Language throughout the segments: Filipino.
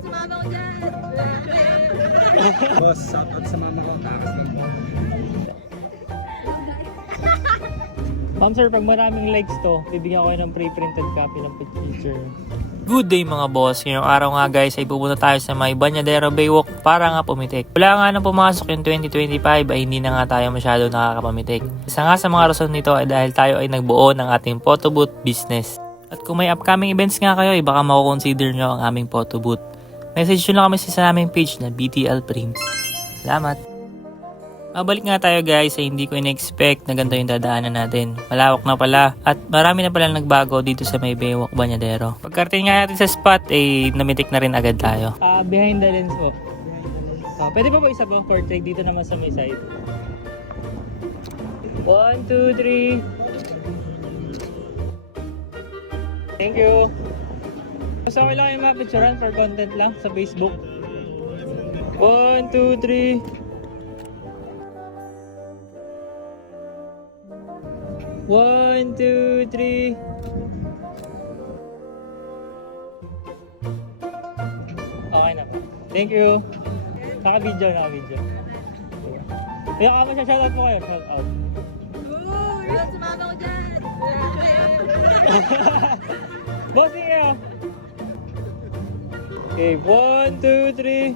Sumama ko dyan. Boss, shoutout sa mama ko. Ma'am sir, pag maraming likes to, bibigyan ko kayo ng pre-printed copy ng picture. Good day mga boss, ngayong araw nga guys ay pupunta tayo sa may Bañadero Baywalk para nga pumitik. Wala nga nang pumasok yung 2025 ay hindi na nga tayo masyado nakakapamitik. Isa nga sa mga rason nito ay dahil tayo ay nagbuo ng ating photo booth business. At kung may upcoming events nga kayo ay baka mako-consider nyo ang aming photo booth. Message nyo lang kami sa aming page na BTL Prints. Salamat! Mabalik nga tayo guys ay hindi ko in-expect na ganito yung dadaanan natin. Malawak na pala at marami na pala nagbago dito sa may Baywalk Bañadero. Pagkarating nga natin sa spot ay namitik na rin agad tayo. Behind the lens po. Pwede pa po isa po portrait dito naman sa may side. 1, 2, 3. Thank you. So okay lang yung mga picturean for content lang sa Facebook. 1, 2, 3. 1, 2, 3. Okay na po. Thank you. Naka-video. Kaya ka mo siya shoutout po kayo. Shoutout. Sumama ko dyan. Bossing kayo. Okay, 1, 2, 3.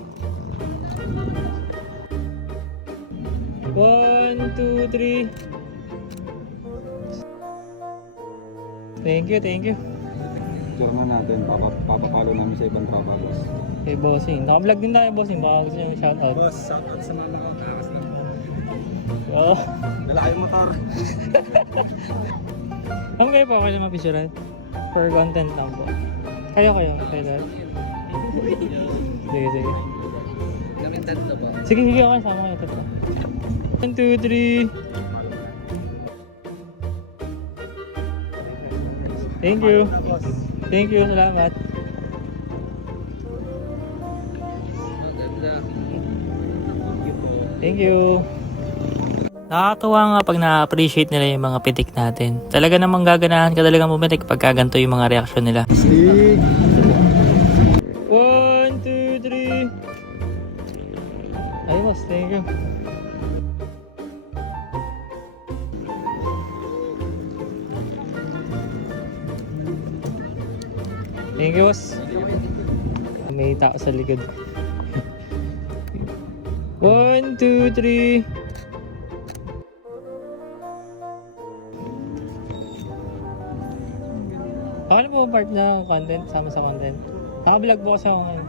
1, 2, 3. Thank you. Picture na natin, papapalo namin sa ibang tropa, boss. Okay, bossing. Naka-vlog din tayo, bossing. Baka gusto nyo shoutout. Boss, shoutout sa mama ko. Oo. Lalaki yung motor. Ang kayo pa, kailan mapicturean? For content lang po. Kayo. Kailan? Sige. Kaming tatlo po. Sige, okay. Sama kayo. Tatlo. 1, 2, 3. Thank you. Salamat. Thank you. Nakakatuwa nga pag na-appreciate nila yung mga pitik natin. Talaga namang gaganahan ka talagang pumitik pagka ganito yung mga reaksyon nila. 1, 2, 3. Ayos, thank you. Thank you, boss. May tao sa likod. 1, 2, 3. Ano po part na content? Sama sa content. Naka-vlog po kasi ako ngayon.